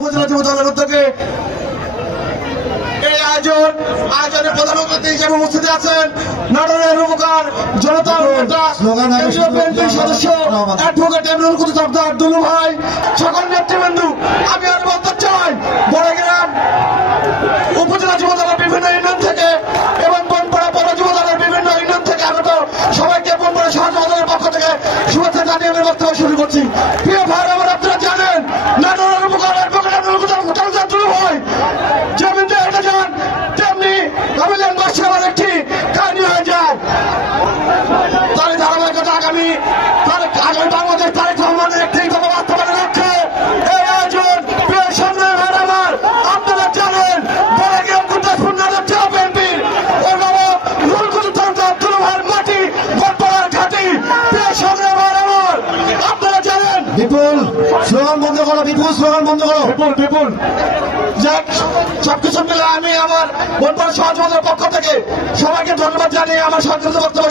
উপজেলা যুব দলের উদ্যোগে এই আয়োজনে প্রধান অতিথি হিসেবে উপস্থিত আছেন নাটোরের রূপকার জনতার নেতা কেন্দ্রীয় বিএনপির সদস্য অ্যাডভোকেট এমরুল কুদ্দুস সরদার দুলু ভাই, সকল নেতৃবৃন্দ। আমি আর বলতে চাই, বড়গ্রাম উপজেলা যুব দলের বিভিন্ন ইউনিয়ন থেকে এবং বনপাড়া পৌর যুব দলের বিভিন্ন ইউনিয়ন থেকে আগত সবাইকে বনপাড়া সহ যুব দলের পক্ষ থেকে শুভেচ্ছা জানিয়ে আমি বক্তব্য শুরু করছি। প্রিয় ভাই, আমার আপনারা জানেন নাটোরের রূপকার অ্যাডভোকেট এমরুল কুদ্দুস সরদার দুলু ভাই যেমন হেঁটে যান তেমনি অভিযান বসে আমার একটি কাহিনী হয়ে যায়। তার ধারাবাহিকতা আগামী বাংলাদেশ তারিখ রহমানের একটি বাস্তবায়নের লক্ষ্যে এই আয়োজন। প্রিয় সামনে আমার আপনারা জানেন বড়গ্রাম গুরদাসপুর নাটোর জেলা বিএনপির অভিভাবক এমরুল কুদ্দুস সরদার দুলু ভাইয়ের মাটি বনপাড়ার ঘাঁটি। প্রিয় সামনে আমার আপনারা জানেন বিপুল স্লোগান বন্ধ করো, বিপুল স্লোগান বন্ধ করো, বিপুল যাক। সবকিছু মিলে আমি আমার বনপাড়া সহ যুব দলের পক্ষ থেকে সবাইকে ধন্যবাদ জানিয়ে আমার সংক্ষিপ্ত বক্তব্য